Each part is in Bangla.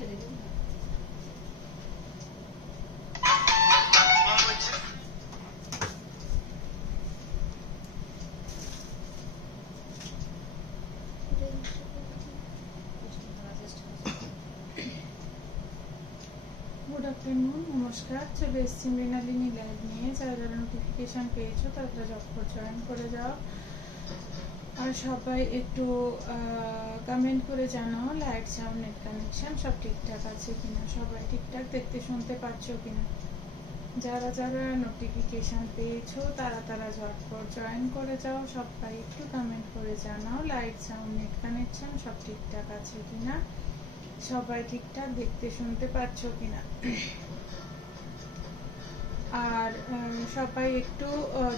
गुड आफ्टरनून, नमस्कार। चले एসেছি মৃণালিনী লাইভ নিয়ে। যারা যারা নোটিফিকেশন পেয়েছো তারা ঝটপট জয়েন করে যাও। আর সবাই একটু কমেন্ট করে জানাও লাইট সাউন্ড নেট কানেকশন সব ঠিকঠাক আছে কিনা, সবাই ঠিকঠাক দেখতে শুনতে পাচ্ছো কিনা। যারা যারা নোটিফিকেশন পেয়েছো তারা তারা ঝটপট জয়েন করে যাও। সবাই একটু কমেন্ট করে জানাও লাইট সাউন্ড নেট কানেকশন সব ঠিকঠাক আছে কিনা, সবাই ঠিকঠাক দেখতে শুনতে পাচ্ছো কিনা। আর সবাই একটু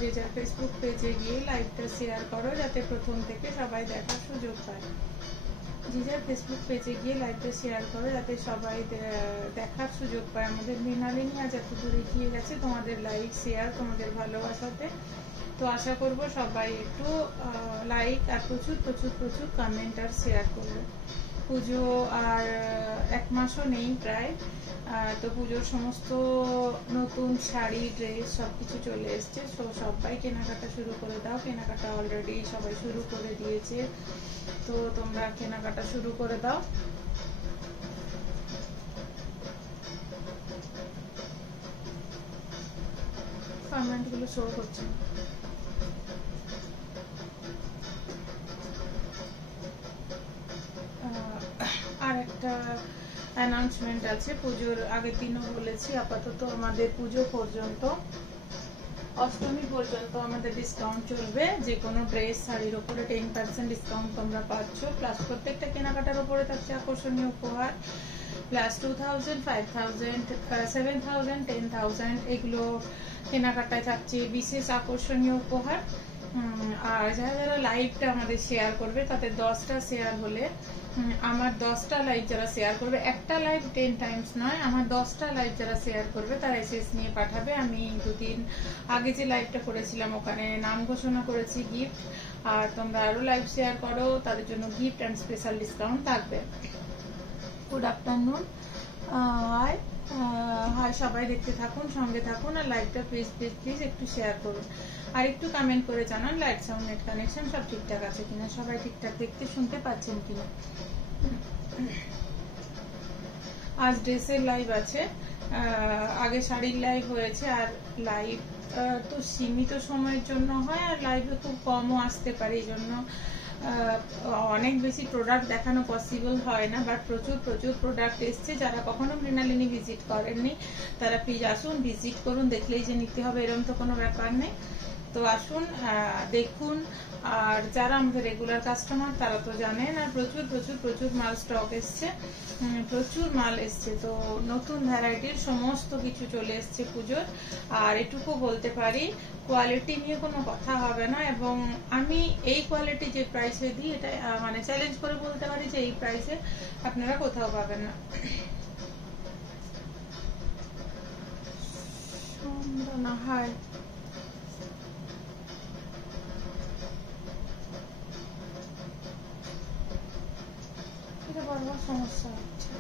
যে যার ফেসবুক পেজে গিয়ে লাইভটা শেয়ার করো যাতে প্রথম থেকে সবাই দেখার সুযোগ পায়। যে যার ফেসবুক পেজে গিয়ে লাইভটা শেয়ার করো যাতে সবাই দেখার সুযোগ পায়। আমাদের মৃণালিনী আজ এত দূর এগিয়ে গেছে তোমাদের লাইক শেয়ার, তোমাদের ভালোবাসাতে। তো আশা করব সবাই একটু লাইক আর প্রচুর প্রচুর প্রচুর কমেন্ট আর শেয়ার করবে। পুজো আর এক মাসও নেই প্রায়, তো পুজোর সমস্ত নতুন শাড়ি ড্রেস সবকিছু চলে এসছে। সবাই কেনাকাটা শুরু করে দাও। কেনাকাটা অলরেডি সবাই শুরু করে দিয়েছে, তো তোমরা কেনাকাটা শুরু করে দাও। কমেন্ট গুলো শো করছে। আর একটা অ্যানাউন্সমেন্ট আছে, পুজোর আগের দিনও বলেছি। আপাতত আমাদের পুজো পর্যন্ত, অষ্টমী পর্যন্ত আমাদের ডিসকাউন্ট চলবে। যে কোনো ড্রেস শাড়ির উপরে 10% ডিসকাউন্ট তোমরা পাচ্ছ। প্লাস প্রত্যেকটা কেনাকাটার উপরে থাকছে আকর্ষণীয় উপহার। প্লাস 2000, 5000, 7000, 10000 এগুলো কেনাকাটায় থাকছে বিশেষ আকর্ষণীয় উপহার। আর যারা যারা লাইভটা আমাদের শেয়ার করবে তাদের 10টা শেয়ার হলে, আমার 10টা লাইভ যারা শেয়ার করবে, একটা লাইভ 10 টাইমস নয়, আমার 10টা লাইভ যারা শেয়ার করবে তারা এসএস নিয়ে পাঠাবে। আমি দুদিন আগে যে লাইভটা করেছিলাম ওখানে নাম ঘোষণা করেছি গিফট। আর তোমরা আরো লাইভ শেয়ার করো তাদের জন্য গিফট অ্যান্ড স্পেশাল ডিসকাউন্ট থাকবে। গুড আফটারনুন, হাই হাই, সবাই দেখতে থাকুন, সঙ্গে থাকুন। আর লাইভটা প্লিজ প্লিজ প্লিজ একটু শেয়ার করুন আর একটু কমেন্ট করে জানান লাইট সাউন্ড নেট কানেকশন সব ঠিকঠাক আছে কিনা, সবাই ঠিকঠাক দেখতে শুনতে পাচ্ছেন কিনা। আজ ড্রেসের লাইভ আছে, আগে শাড়ির লাইভ হয়েছে। আর লাইভ তো সীমিত সময়ের জন্য হয়, আর লাইভে খুব কমও আসতে পারে, এই জন্য অনেক বেশি প্রোডাক্ট দেখানো পসিবল হয় না। বাট প্রচুর প্রচুর প্রোডাক্ট এসছে। যারা কখনো মৃণালিনী ভিজিট করেননি তারা প্লিজ আসুন, ভিজিট করুন। দেখলেই যে নিতে হবে এরকম তো কোনো ব্যাপার নেই। তো আসুন, দেখুন। আর যারা আমাদের রেগুলার কাস্টমার তারা তো জানেন। আর প্রচুর প্রচুর প্রচুর মাল স্টক এসছে, প্রচুর মাল এসছে। তো নতুন ভ্যারাইটির সমস্ত কিছু চলে এসছে পুজোর। আর এটুকু বলতে পারি, কোয়ালিটি নিয়ে কোনো কথা হবে না। এবং আমি এই কোয়ালিটি যে প্রাইসে দিই, এটা মানে চ্যালেঞ্জ করে বলতে পারি যে এই প্রাইসে আপনারা কোথাও পাবেন না। হাই, এটা বড় সমস্যা হচ্ছে।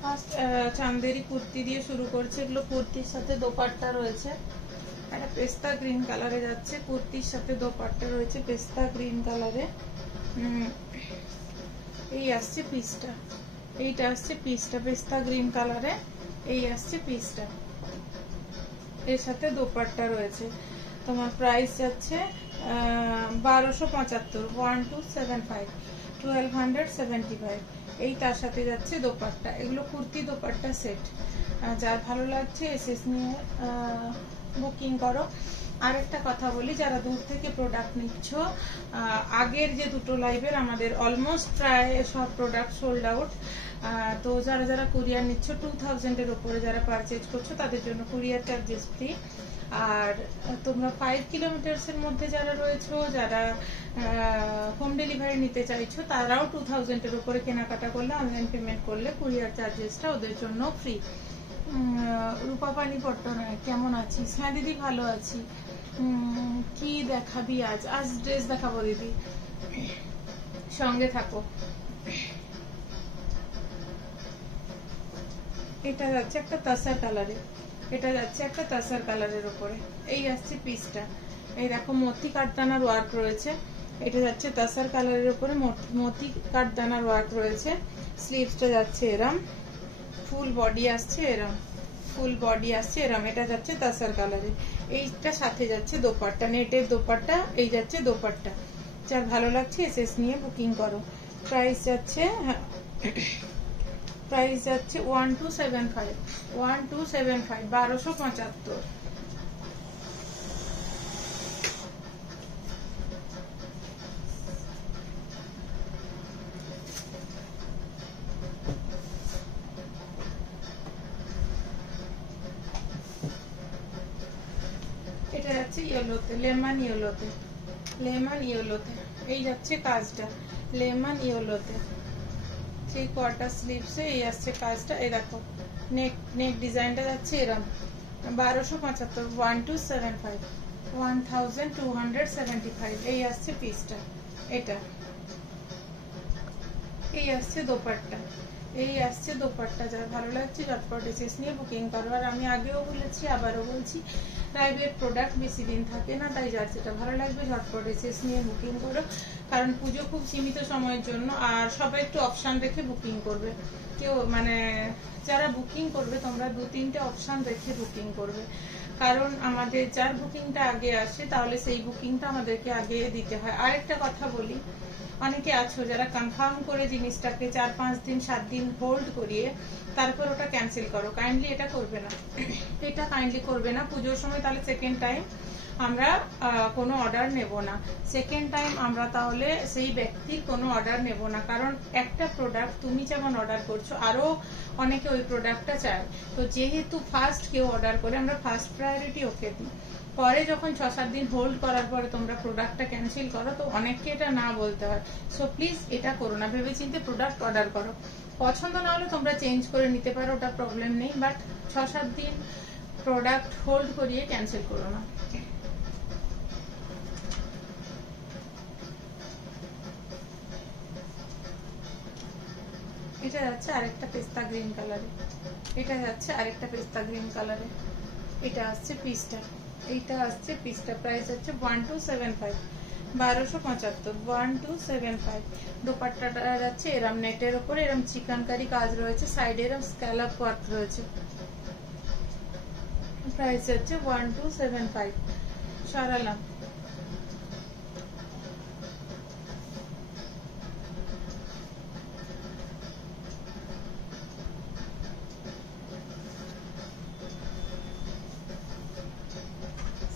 ফার্স্ট চান্দেরি কুর্তি দিয়ে শুরু করছে। এগুলো কুর্তির সাথে দোপাট্টা রয়েছে, একটা পেস্তা গ্রিন কালারে যাচ্ছে। কুর্তির সাথে দোপাট্টা রয়েছে পেস্তা গ্রিন কালারে। এই আসছে পিসটা, এইটা আসছে পিসটা পেস্তা গ্রিন কালারে। এই আসছে পিসটা, এর সাথে দোপাট্টা রয়েছে। তোমার প্রাইস যাচ্ছে 1275, 1275, 1275। এই তার সাথে যাচ্ছে দোপাট্টা। এগুলো কুর্তি দোপাট্টা সেট। যার ভালো লাগছে এসএস নিয়ে বুকিং করো। আর একটা কথা বলি, যারা দূর থেকে প্রোডাক্ট নিচ্ছ, আগের যে দুটো লাইভের আমাদের অলমোস্ট প্রায় সব প্রোডাক্ট সোল্ড আউট। তো যারা যারা কুরিয়ার নিচ্ছ 2000 এর উপরে যারা পারচেজ করছো তাদের জন্য কুরিয়ার চার্জেস ফ্রি। আর তোমরা 5 কিলোমিটার্সের মধ্যে যারা রয়েছো, যারা হোম ডেলিভারি নিতে চাইছো, তারাও 2000 এর উপরে কেনাকাটা করলে, অনলাইন পেমেন্ট করলে কুরিয়ার চার্জেসটা ওদের জন্য ফ্রি। রূপা পানি পট্টনায় কেমন আছিস? হ্যাঁ দিদি ভালো আছি। কি দেখাবি আজ? আজ ড্রেস দেখাবো দিদি। সঙ্গে থাকো। এটা যাচ্ছে একটা তাসার কালারে, এটা যাচ্ছে একটা তাসার কালারের উপরে। এই আসছে পিসটা, এই দেখো মতি কাঠদানার ওয়ার্ক রয়েছে। এটা যাচ্ছে তাসার কালারের উপরে মতি কাঠদানার ওয়ার্ক রয়েছে। স্লিভসটা যাচ্ছে এরম, ফুল বডি আসছে এরম, ফুল বডি আসছে এরম। এটা যাচ্ছে তাসার কালারে। এইটা সাথে যাচ্ছে দোপাট্টা, নেটের দোপাট্টা। এই যাচ্ছে দোপাট্টা। যার ভালো লাগছে এসএস নিয়ে বুকিং করো। প্রাইস যাচ্ছে 1275, 1275। এটা যাচ্ছে ইয়েলোতে, লেমন ইয়েলোতে, লেমন ইয়েলোতে। এই যাচ্ছে কাজটা লেমন ইয়েলোতে। 3/4 স্লিভসে এই আসছে কাজটা। এই দেখো নেক ডিজাইনটা যাচ্ছে এরম। 1275, 1275, 1275। এই আসছে পিসটা। এটা এই আসছে দোপাট্টা, এই আসছে দোপাট্টা। যার ভালো লাগছে ঝটপট এসএস নিয়ে বুকিং করো। আর আমি আগেও বলেছি আবারও বলছি, লাইভের প্রোডাক্ট বেশি দিন থাকে না, তাই যার যেটা ভালো লাগবে ঝটপট এসএস নিয়ে বুকিং করো। কারণ পুজো খুব সীমিত সময়ের জন্য, আর সবাই একটু অপশান রেখে বুকিং করবে। কেউ মানে যারা বুকিং করবে তোমরা 2-3টে অপশান রেখে বুকিং করবে। কারণ আমাদের যার বুকিংটা আগে আসে তাহলে সেই বুকিংটা আমাদেরকে আগে দিতে হয়। আরেকটা কথা বলি, অনেকে আছো যারা কনফার্ম করে জিনিসটাকে 4-5 দিন 7 দিন হোল্ড করিয়ে তারপর ওটা ক্যান্সেল করো। কাইন্ডলি এটা করবে না, এটা কাইন্ডলি করবে না। পুজোর সময় তাহলে সেকেন্ড টাইম আমরা কোনো অর্ডার নেব না, সেকেন্ড টাইম আমরা তাহলে সেই ব্যক্তির কোনো অর্ডার নেব না। কারণ একটা প্রোডাক্ট তুমি যেমন অর্ডার করছো আরো অনেকে ওই প্রোডাক্টটা চায়। তো যেহেতু ফার্স্ট কেউ অর্ডার করে আমরা ফার্স্ট প্রায়োরিটি ওকে দিই। পরে যখন 6-7 দিন হোল্ড করার পরে তোমরা প্রোডাক্টটা ক্যান্সেল করো তো অনেককে এটা না বলতে হয়। সো প্লিজ এটা করো না, ভেবেচিন্তে প্রোডাক্ট অর্ডার করো। পছন্দ না হলে তোমরা চেঞ্জ করে নিতে পারো, ওটা প্রবলেম নেই। বাট 6-7 দিন প্রোডাক্ট হোল্ড করিয়ে ক্যান্সেল করো না। এটা যাচ্ছে আরেকটা পেস্তা গ্রিন কালারে, এটা যাচ্ছে আরেকটা পেস্তা গ্রিন কালারে। এটা আসছে পিসটা, এইটা আসছে পিসটা। প্রাইস হচ্ছে 1275, 1275, 1275। দোপাট্টাটা যাচ্ছে এরম নেটের উপরে, এরম চিকনকারি কাজ রয়েছে, সাইডে এরম স্ক্যালপ ওয়ার্ক রয়েছে। প্রাইস হচ্ছে 1275। সরালাম।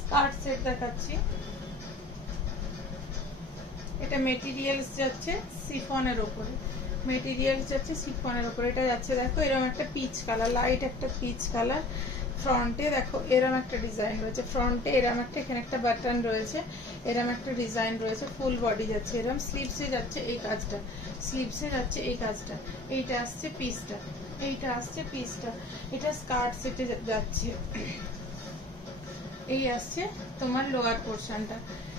স্কার্ট সেট দেখাচ্ছি। এটা মেটেরিয়ালস যাচ্ছে সিফনের উপরে, মেটেরিয়ালস যাচ্ছে সিফনের উপরে। এটা যাচ্ছে দেখো এরকম একটা পিচ কালার, লাইট একটা পিচ কালার। ফ্রন্টে দেখো এরকম একটা ডিজাইন রয়েছে, ফ্রন্টে এরকম একটা, এখানে একটা বাটন রয়েছে, এরকম একটা ডিজাইন রয়েছে। ফুল বডি যাচ্ছে এরকম, স্লিভসে যাচ্ছে এই কাজটা, স্লিভসে যাচ্ছে এই কাজটা। এইটা আসছে পিসটা, এইটা আসছে পিসটা। এটা স্কার্ট সেটে যাচ্ছে। এই আসছে তোমার লোয়ার পোর্শনটা,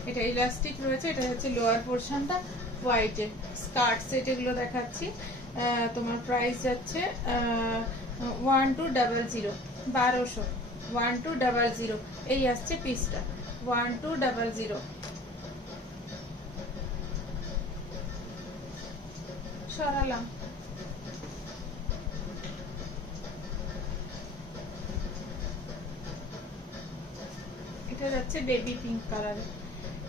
এটা ইলাস্টিক রয়েছে, এটা হচ্ছে লোয়ার পোর্শনটা হোয়াইটের। স্কার্ট সেট এগুলো দেখাচ্ছি। তোমার প্রাইস যাচ্ছে 1200, 1200, 1200। এই আসছে পিসটা 1200। সরালাম। এটা যাচ্ছে বেবি পিঙ্ক কালারে,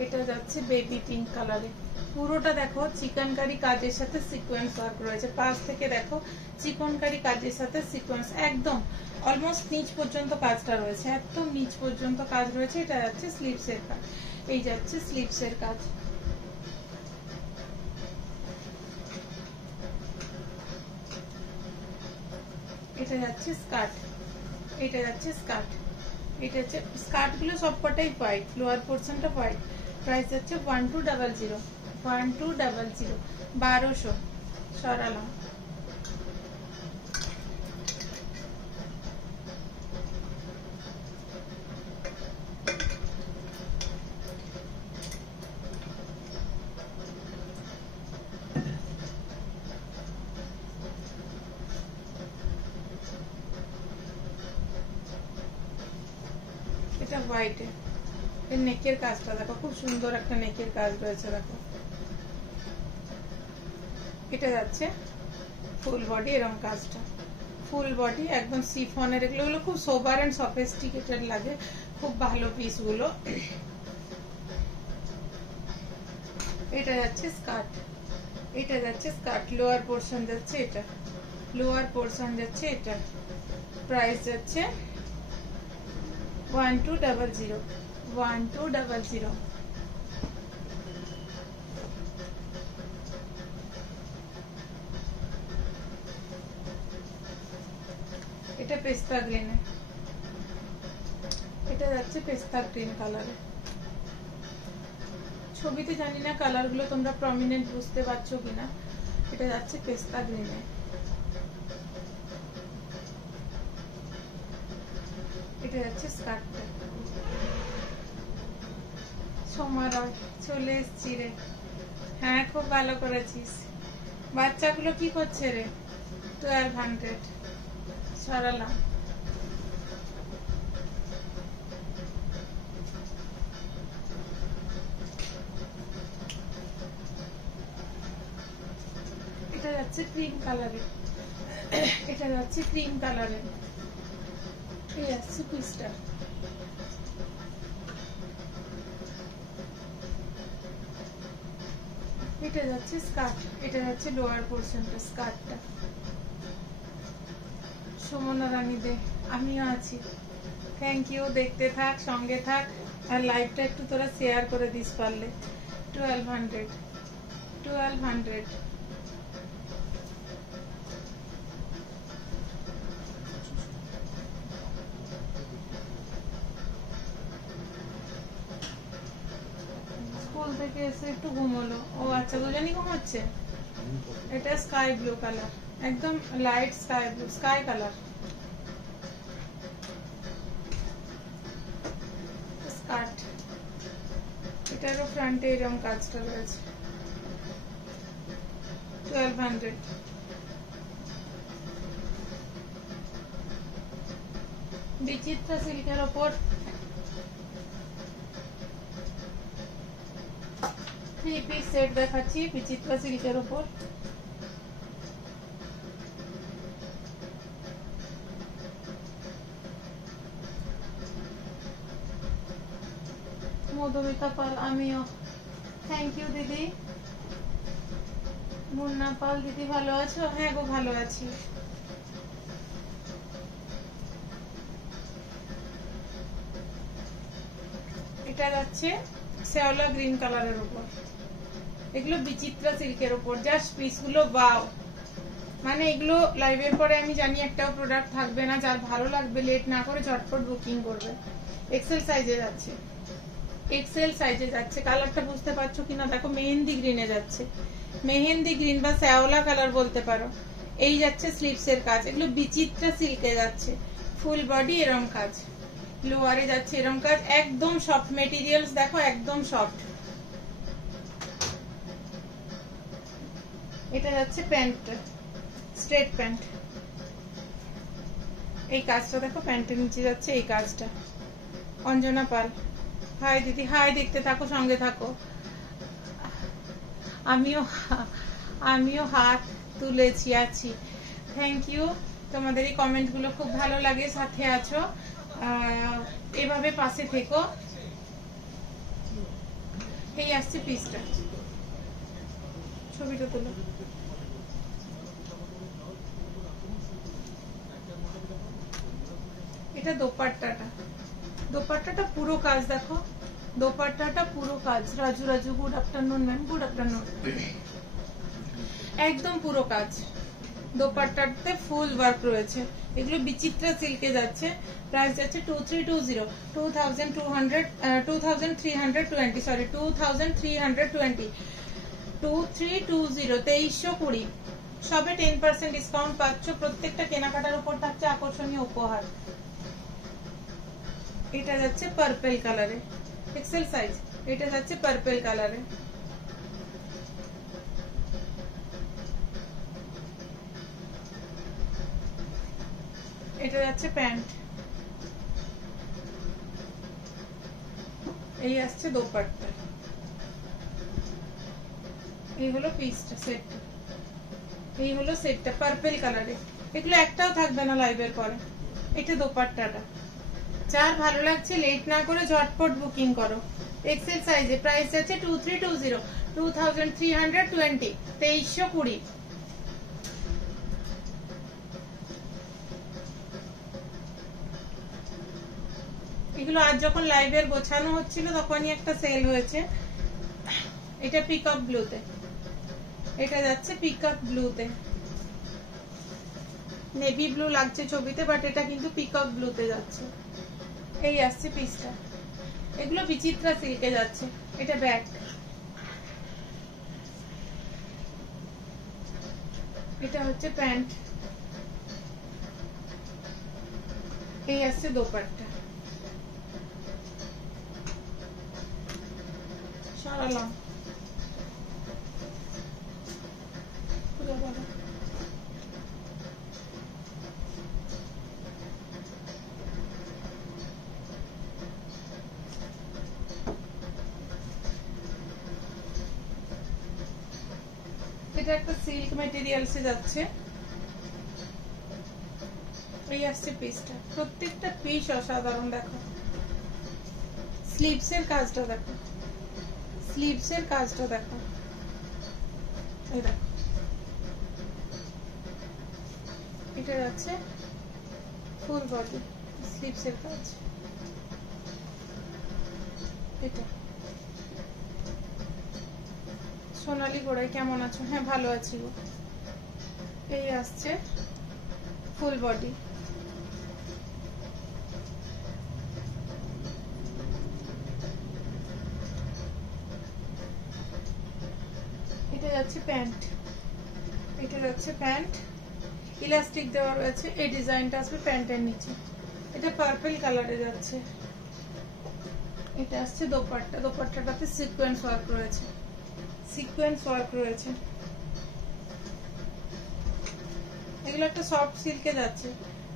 এটা যাচ্ছে বেবি পিঙ্ক কালারে। পুরোটা দেখো চিকনকারি কাজের সাথে সিকোয়েন্স ওয়ার্ক রয়েছে। পাশ থেকে দেখো চিকনকারি কাজের সাথে সিকোয়েন্স, একদম অলমোস্ট নিচ পর্যন্ত কাজটা রয়েছে, একদম নিচ পর্যন্ত কাজ রয়েছে। এটা যাচ্ছে স্লিভসের কাজ, এই যাচ্ছে স্লিভসের কাজ। এটা যাচ্ছে স্কার্ট, এটা যাচ্ছে স্কার্ট, এটা হচ্ছে স্কার্ট গুলো সবকটাই হোয়াইট, লোয়ার পোর্শনটা হোয়াইট। প্রাইস হচ্ছে 1200, 1200, 1200। সরালাম। হোয়াইটে। এর নেকের কাজটা দেখো, খুব সুন্দর একটা নেকের কাজ রয়েছে দেখো। এটা যাচ্ছে ফুল বডি, এরকম কাজটা ফুল বডি একদম সিফনের। এগুলো খুব সোবার এন্ড সফিস্টিকেটেড লাগে, খুব ভালো পিসগুলো। এটা যাচ্ছে স্কার্ট, এটা যাচ্ছে স্কার্ট, লোয়ার পোর্শন যাচ্ছে এটা, লোয়ার পোর্শন যাচ্ছে এটা। প্রাইস যাচ্ছে 1200, 1200। এটা পেস্তা গ্রিনে, এটা যাচ্ছে পেস্তা গ্রিন কালারে। ছবিতে জানি না কালার গুলো তোমরা প্রমিনেন্ট বুঝতে পারছো কিনা। এটা যাচ্ছে পেস্তা গ্রিনে। এটা যাচ্ছে স্কার্টটা। সময় চলে এসছি রে। হ্যাঁ খুব ভালো করেছিস। বাচ্চাগুলো কি করছে রে? 1200 সরালাম। এটা যাচ্ছে ক্রিম কালারে, এটা যাচ্ছে ক্রিম কালারে। এই আসছে পিসটা। এটা যাচ্ছে স্কার্ট, এটা যাচ্ছে লোয়ার পোর্শনটা, স্কার্টটা। সুমনা রানী দে, আমিও আছি। থ্যাংক ইউ, দেখতে থাক, সঙ্গে থাক, আর লাইভটা একটু তোরা শেয়ার করে দিস পারলে। 1200, 1200। স্কুল থেকে এসে একটু ঘুমোলো। ও আচ্ছা, দুজনই ঘুমাচ্ছে। এটা স্কাই ব্লু কালার, একদম light sky blue, sky colour. Skirt, এটারও ফ্রন্টে এরকম কাজটা রয়েছে। 1200। বিচিত্রা সিল্কের ওপর 3 পিস সেট দেখাচ্ছি বিচিত্রা সিল্কের ওপর। মধুমিতা পাল, আমিও। থ্যাংক ইউ দিদি। মুন্না পাল দিদি, ভালো আছো? হ্যাঁ গো, ভালো আছি। এটা যাচ্ছে শ্যাওলা গ্রিন কালারের উপর। এগুলো বিচিত্রা সিল্কের উপর। জাস্ট পিসগুলো ওয়াও। মানে এগুলো লাইভের পরে আমি জানি একটাও প্রোডাক্ট থাকবে না। যার ভালো লাগবে লেট না করে ঝটপট বুকিং করবে। এক্সেল সাইজে যাচ্ছে, এক্সেল সাইজে যাচ্ছে। কালারটা বুঝতে পারছো কিনা দেখো, মেহেন্দি গ্রিনে যাচ্ছে, মেহেন্দি গ্রিন বা শ্যাওলা কালার বলতে পারো। এই যাচ্ছে স্লিভস এর কাজ। এগুলো বিচিত্রা সিল্কে যাচ্ছে, ফুল বডি এরম কাজ, লোয়ারে যাচ্ছে এরম কাজ। একদম সফট মেটেরিয়ালস দেখো, একদম সফট। এটা যাচ্ছে প্যান্ট, স্ট্রেট প্যান্ট। এই কাজটা দেখো, প্যান্টের নিচে যাচ্ছে এই কাজটা। অঞ্জনা পাল, হাই দিদি। হাই, দেখতে থাকো, সঙ্গে থাকো। আমিও হাত তুলেছি, আছি। থ্যাংক ইউ, তোমাদের এই কমেন্ট গুলো খুব ভালো লাগে, সাথে আছো, এভাবে পাশে থেকো। এই আসছে পিসটা, ছবিটা তুলো। এটা দোপাট্টাটা, দোপাট্টাটা পুরো কাজ দেখো, দোপাট্টাটা পুরো কাজ। Raju Raju, good afternoon ma'am, good afternoon. একদম পুরো কাজ, দোপাট্টাতে ফুল ওয়ার্ক রয়েছে। এগুলো বিচিত্রা সিল্কে যাচ্ছে। প্রাইস যাচ্ছে 2320, 2320, সরি 2320, 2320, 2320। সবে 10% ডিসকাউন্ট পাচ্ছ। প্রত্যেকটা কেনাকাটার উপর থাকছে আকর্ষণীয় উপহার। এটা যাচ্ছে পার্পল কালারে, এক্সেল সাইজ। এটা যাচ্ছে পার্পল কালারে। এটা যাচ্ছে প্যান্ট। এই আসছে দোপাট্টা, এই হলো পিসটা সেটটা, এই হলো সেটটা পার্পল কালারে। এগুলো একটাও থাকবে না লাইভের পরে। এটা দোপাট্টাটা। যার ভালো লাগছে লেট না করে ঝটপট বুকিং করো। এক্সেল সাইজে প্রাইস আছে 2320, 2320, 2320। এগুলো আজ যখন লাইভের গোছানো হচ্ছিল তখনই একটা সেল হয়েছে। এটা পিকক ব্লুতে, এটা যাচ্ছে পিকক ব্লুতে। নেভি ব্লু লাগছে ছবিতে, বাট এটা কিন্তু পিকক ব্লুতে যাচ্ছে। এই আসছে পিসটা। এগুলো বিচিত্রা সিল্কে যাচ্ছে। এটা ব্যাক, এটা হচ্ছে প্যান্ট, এই আসছে দোপাট্টা। সরালাম পুরো বড়। এটা একটা সিল্ক মেটেরিয়ালসে যাচ্ছে। এই আসছে পিসটা। প্রত্যেকটা পিস অসাধারণ। দেখো স্লিভসের কাজটা, দেখো স্লিভসের কাজটা দেখো। এই দেখো এটা যাচ্ছে ফুল বডি, স্লিভসের কাজ। এটা সোনালি গোড়াই কেমন আছো? হ্যাঁ ভালো আছি গো। এই আসছে ফুল বডি, এটা যাচ্ছে প্যান্ট, এটা যাচ্ছে প্যান্ট। ইলাস্টিক দেওয়া রয়েছে। এই ডিজাইনটা আসবে প্যান্টের নিচে। এটা পার্পল কালারে যাচ্ছে। এটা আসছে দোপাট্টা। দোপাট্টাটাতে সিকোয়েন্স ওয়ার্ক রয়েছে, সিকোয়েন্স ওয়ার্ক রয়েছে। এগুলো একটা সফট সিল্কে যাচ্ছে।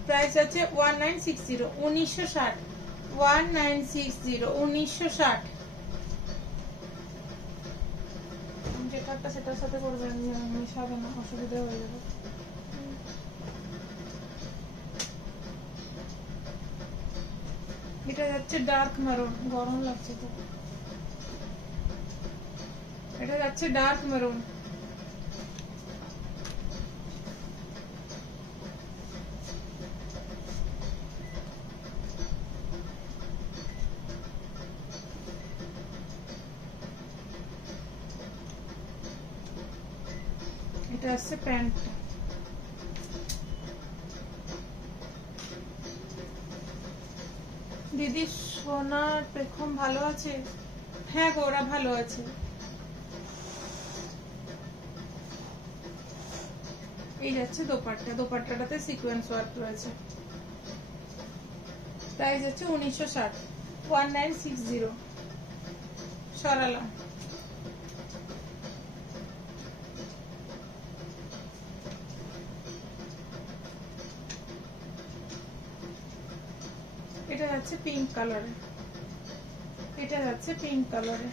প্রাইস আছে 1960, 1960, 1960, 1960। যেটা সেটার সাথে করবেন, মিশাবে না, অসুবিধা হয়ে যাবে। এটা যাচ্ছে ডার্ক মেরুন, গরম লাগছে তো। এটা যাচ্ছে ডার্ক মেরুন। এটা আসছে প্যান্ট। দিদি সোনার পেখম ভালো আছে? হ্যাঁ গো ওরা ভালো আছে। এই যাচ্ছে দোপাট্টা। দোপাট্টাটাতে সিকোয়েন্স ওয়ার্ক রয়েছে। প্রাইস হচ্ছে 1960, 1960। সরালাম। এটা যাচ্ছে পিঙ্ক কালারে, এটা যাচ্ছে পিঙ্ক কালারে।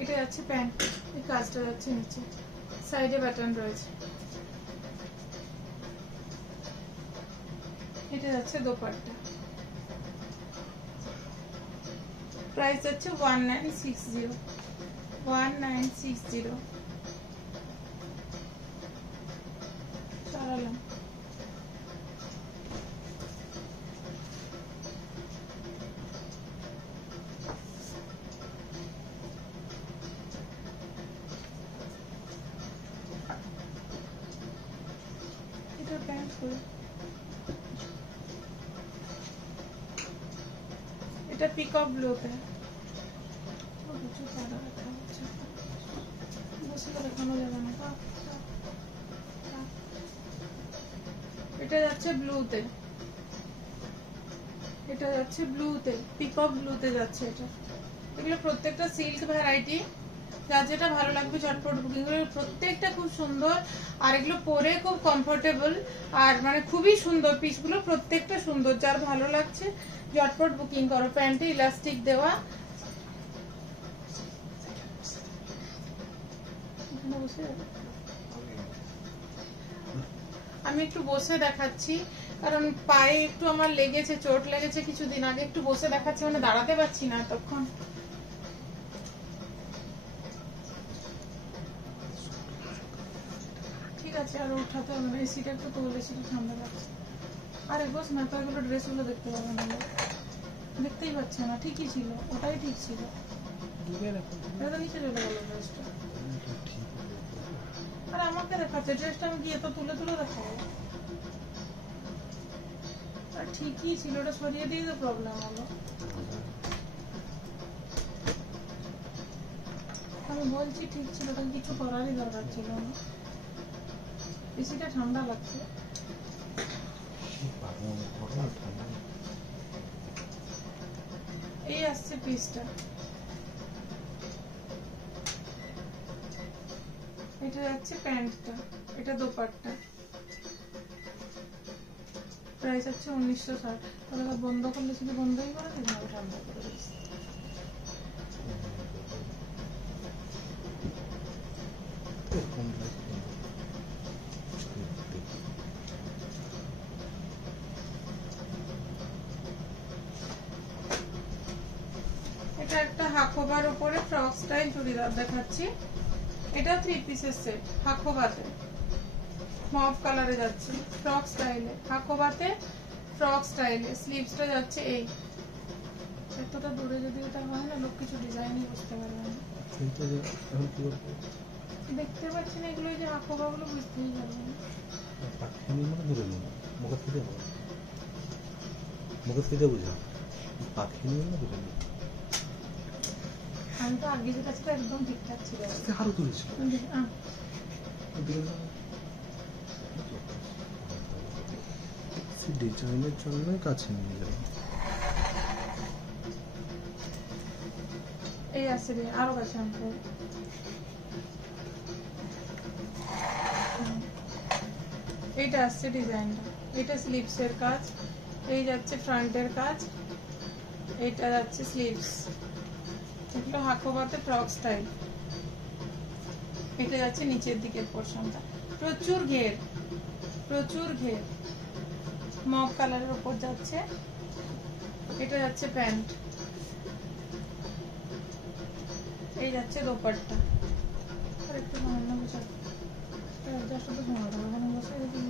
এটা যাচ্ছে প্যান্ট, এই কাজটা যাচ্ছে নিচে, সাইডে বাটন রয়েছে। এটা যাচ্ছে দোপাট্টা। প্রাইস যাচ্ছে 1960, 1960। সরালাম। এটা প্যান্ট করে, এটা পিকক ব্লুতে। দেখানো যাবে না। এটা যাচ্ছে ব্লুতে, এটা যাচ্ছে ব্লুতে, পিকক ব্লুতে যাচ্ছে এটা। এগুলো প্রত্যেকটা সিল্ক ভ্যারাইটি। যার যেটা ভালো লাগবে ঝটপট বুকিং করে। প্রত্যেকটা খুব সুন্দর, আর এগুলো পরে খুব কমফোর্টেবল, আর মানে খুবই সুন্দর পিসগুলো, প্রত্যেকটা সুন্দর। যার ভালো লাগছে ঝটপট বুকিং করো। প্যান্টে ইলাস্টিক দেওয়া, আমি একটু বসে দেখাচ্ছি কারণ পায়ে একটু আমার লেগেছে, চোট লেগেছে কিছুদিন আগে। একটু বসে দেখাচ্ছি, মানে দাঁড়াতে পারছি না তখন। ঠিক আছে, আর উঠাতে হবে না, এসিটা একটু তোলে, এসিটা ঠান্ডা লাগছে। আরে বস না, তো এগুলো ড্রেসগুলো দেখতে পাবে না, দেখতেই পাচ্ছে না। ঠিকই ছিল, ওটাই ঠিক ছিল। এটা তো নিচে চলে গেল ড্রেসটা। আর আমাকে দেখাচ্ছে ড্রেসটা, আমি গিয়ে তো তুলে তুলে দেখাবো। আর ঠিকই ছিল, ওটা সরিয়ে দিয়ে তো প্রবলেম হলো। আমি বলছি ঠিক ছিল, ওটা কিছু করারই দরকার ছিল না। এসিটা ঠান্ডা লাগছে। এই আসছে পিসটা, এটা যাচ্ছে প্যান্টটা, এটা দোপাট্টা। প্রাইস হচ্ছে 1960। তাহলে বন্ধ করলে শুধু বন্ধই করে দিন, ঠান্ডা করে দিচ্ছি। এটা একটা হাকোবার উপরে ফ্রক স্টাইল চুড়িদার দেখাচ্ছি। এটা 3 পিসের সেট, হাকোবাতে মফ কালারে যাচ্ছে, ফ্রক স্টাইলে, হাকোবাতে ফ্রক স্টাইলে। স্লিভসটা যাচ্ছে এই। এতটা দূরে যদি এটা হয় না, লোক কিছু ডিজাইনই বুঝতে পারবে না। দেখতে পাচ্ছি না এগুলো, যে হাকোবাগুলো বুঝতেই পারবে না। আমি তো আগে যেটা ছিল একদম ঠিকঠাক ছিল। ডিজাইনের জন্য কাছে নিয়ে যাবে। এই আছে রে, আরো কাছে আনতে। এইটা আসছে ডিজাইনটা, এটা স্লিভসের কাজ, এই যাচ্ছে ফ্রন্টের কাজ, এইটা যাচ্ছে স্লিভস। এগুলো হাকোবাতে ফ্রক স্টাইল। এটা যাচ্ছে নিচের দিকের পোর্শনটা, প্রচুর ঘের, প্রচুর ঘের, মফ কালারের উপর যাচ্ছে। এটা যাচ্ছে প্যান্ট, এই যাচ্ছে দোপাট্টা। আর একটু সামান্য বসে জাস্ট তো সময় দেবো, ওখানে বসে যদি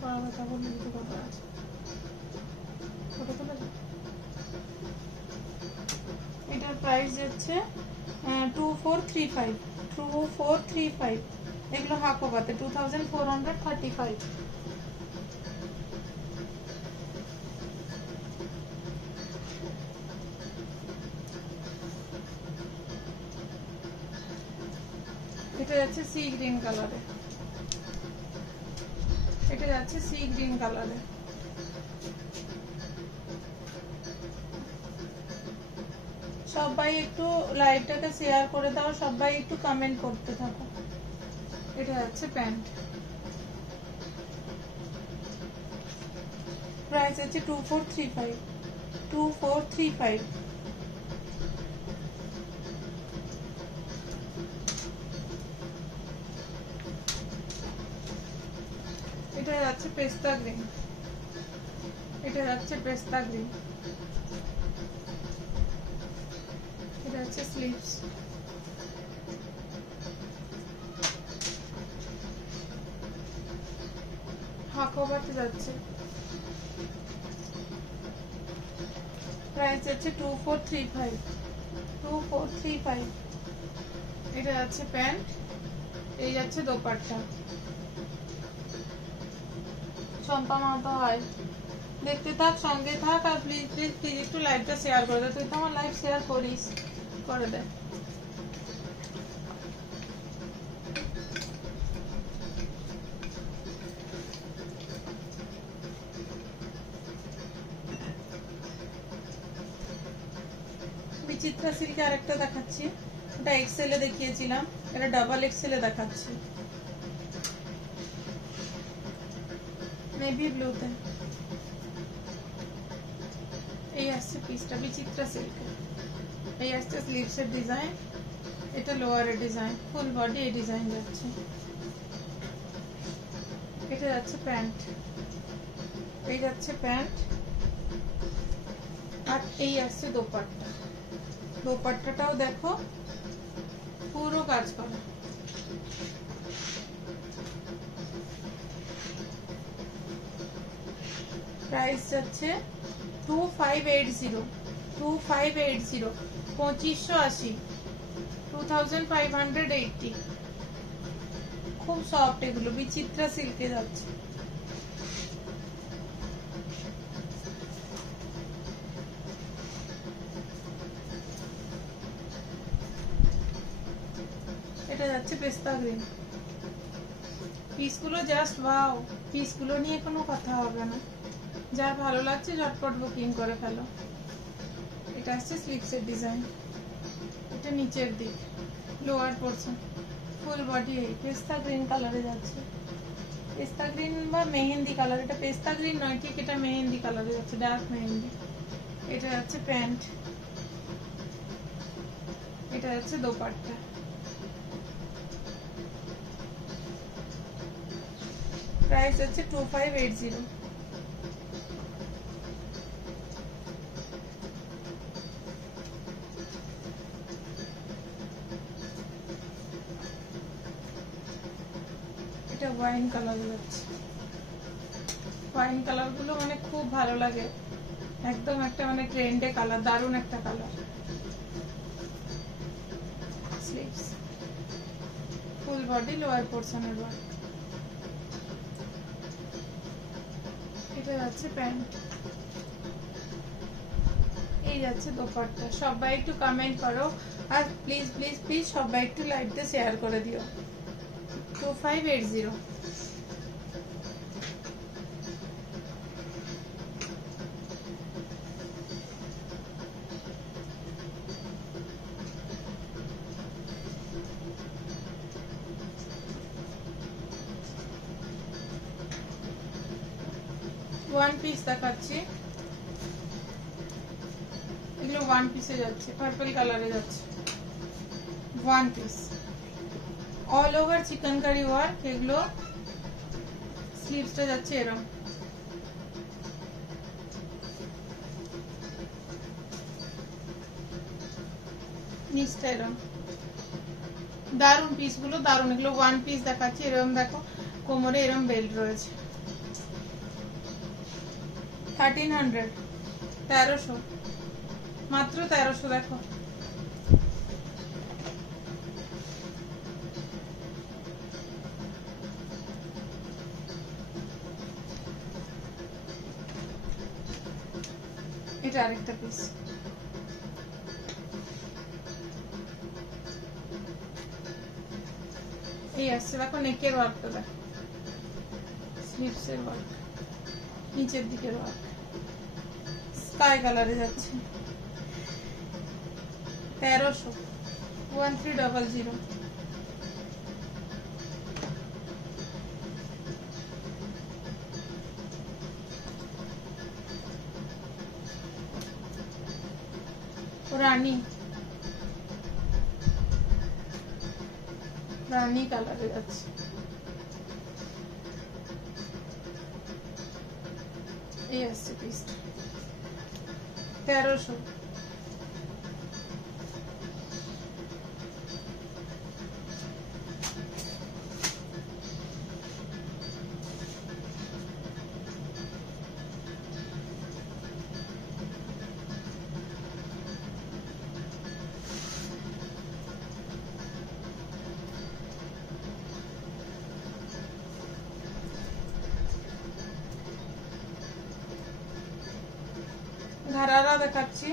পা ব্যথা করলে কিছু কথা আছে। ফটো তোলা যায়। এটার প্রাইস যাচ্ছে 2435, 2435। এগুলো হাকোবাতে 2435। এটা যাচ্ছে সি গ্রিন কালারে, এটা যাচ্ছে সি গ্রিন কালারে। সবাই একটু লাইভটাকে শেয়ার করে দাও, সবাই একটু কমেন্ট করতে থাকো। এটা যাচ্ছে প্যান্ট, প্রাইস আছে 2435, 2435। এটা যাচ্ছে পেস্তা গ্রিন, এটা যাচ্ছে পেস্তা গ্রিন। এটা হচ্ছে স্লিভস, হাকোবাতে যাচ্ছে। প্রাইস যাচ্ছে 2435, 2435। এটা যাচ্ছে প্যান্ট, এই যাচ্ছে দোপাট্টা। চম্পা মাহাতো হয়, দেখতে থাক, সঙ্গে থাক। আর প্লিজ প্লিজ প্লিজ একটু লাইভটা শেয়ার করে দে। তুই তো আমার লাইভ শেয়ার করিস, করে দে। বিচিত্রা সিল্কে আরেকটা দেখাচ্ছি, ওটা এক্সেলে দেখিয়েছিলাম, এটা ডাবল এক্সেলে দেখাচ্ছি, নেভি ব্লুতে। এই আসছে পিসটা বিচিত্রা সিল্কের। এই আসছে স্লিভসের ডিজাইন, এটা লোয়ারের ডিজাইন, ফুল বডি এই ডিজাইন যাচ্ছে। এটা যাচ্ছে প্যান্ট, এই যাচ্ছে প্যান্ট, আর এই আসছে দোপাট্টা। দোপাট্টাটাও দেখো পুরো কাজ করা। প্রাইস যাচ্ছে 2580, 2580, 2580, খুব সফট এগুলো, বিচিত্রা সিল্কে যাচ্ছে। এটা যাচ্ছে পেস্তা গ্রিন। পিসগুলো জাস্ট ওয়াও, পিসগুলো নিয়ে কোনো কথা হবে না, যার ভালো লাগছে ঝটপট বুকিং করে ফেলো। এটা আসছে স্লিভসের ডিজাইন, এটা নিচের দিক, লোয়ার পোর্শন, ফুল বডি এই পেস্তা গ্রিন কালারে যাচ্ছে। পেস্তা গ্রিন বা মেহেন্দি কালার, এটা পেস্তা গ্রিন নয় ঠিক, এটা মেহেন্দি কালারে যাচ্ছে, ডার্ক মেহেন্দি। এটা যাচ্ছে প্যান্ট, এটা যাচ্ছে দোপাট্টা। প্রাইস হচ্ছে 2580। এটা ওয়াইন কালার যাচ্ছে। ওয়াইন কালার গুলো মানে খুব ভালো লাগে, একদম একটা মানে ট্রেন্ডে কালার, দারুণ একটা colour. Sleeves, full body, lower পোর্শনের ওয়ার্ক। এটা যাচ্ছে প্যান্ট, এই যাচ্ছে দোপাট্টা। সবাই একটু কমেন্ট করো, আর প্লিজ প্লিজ প্লিজ সবাই একটু লাইভটা শেয়ার করে দিও। 2580। ওয়ান পিস দেখাচ্ছি, এগুলো ওয়ান পিসে যাচ্ছে, পার্পল কালারে যাচ্ছে, one piece all over chikankari work. এগুলো স্লিভসটা যাচ্ছে এরকম, নিচটা এরকম, দারুন পিসগুলো দারুন। এগুলো ওয়ান পিস দেখাচ্ছি, এরকম দেখো কোমরে এরকম বেল্ট রয়েছে। 1300, 1300, মাত্র 1300। দেখো এটা আরেকটা পিস। এই আসছে দেখো নেকের ওয়ার্কটা, দেখো স্লিভসের ওয়ার্ক, নিচের দিকের ওয়ার্ক, স্কাই কালারে যাচ্ছে। 1300, 1300। রানী, রানী কালারে যাচ্ছে। এই আসছে পিসটা 1300। ঘাড়ারা দেখাচ্ছি,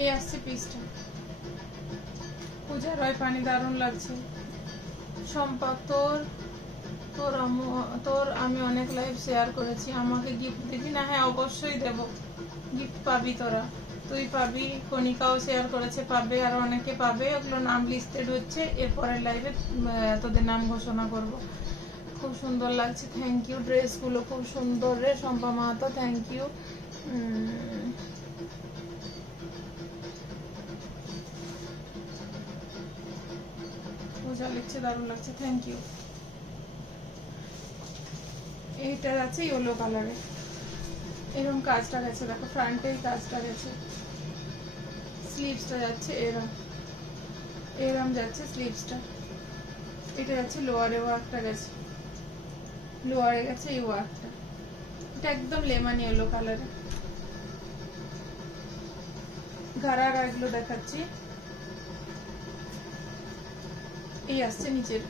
এই আসছে পিসটা, পূজা রয় পানি, দারুণ লাগছে। সম্পা তোর তোর আমি অনেক লাইভ শেয়ার করেছি, আমাকে গিফট দিবি না? হ্যাঁ অবশ্যই দেব, গিফট পাবি তোরা, তুই পাবি, কণিকাও শেয়ার করেছে পাবে, আর অনেকে পাবে, ওগুলো নাম লিস্টেড হচ্ছে, এরপরের লাইভে তোদের নাম ঘোষণা করব। খুব সুন্দর লাগছে, থ্যাংক ইউ, ড্রেসগুলো খুব সুন্দর রে শম্পা মাহাতো, থ্যাংক ইউ। পূজা লিখছে দারুণ লাগছে, থ্যাংক ইউ। এইটা আছে ইয়েলো কালারে, এরকম কাজটা গেছে, দেখো ফ্রন্টেই কাজটা গেছে, স্লিভসটা যাচ্ছে এরম এরম যাচ্ছে স্লিভসটা। এটা যাচ্ছে লোয়ারে ওয়ার্কটা গেছে, লোয়ারে গেছে এই ওয়ার্কটা, এটা একদম লেমন ইয়েলো কালারে। গারারা এগুলো দেখাচ্ছি, এই আসছে নিচের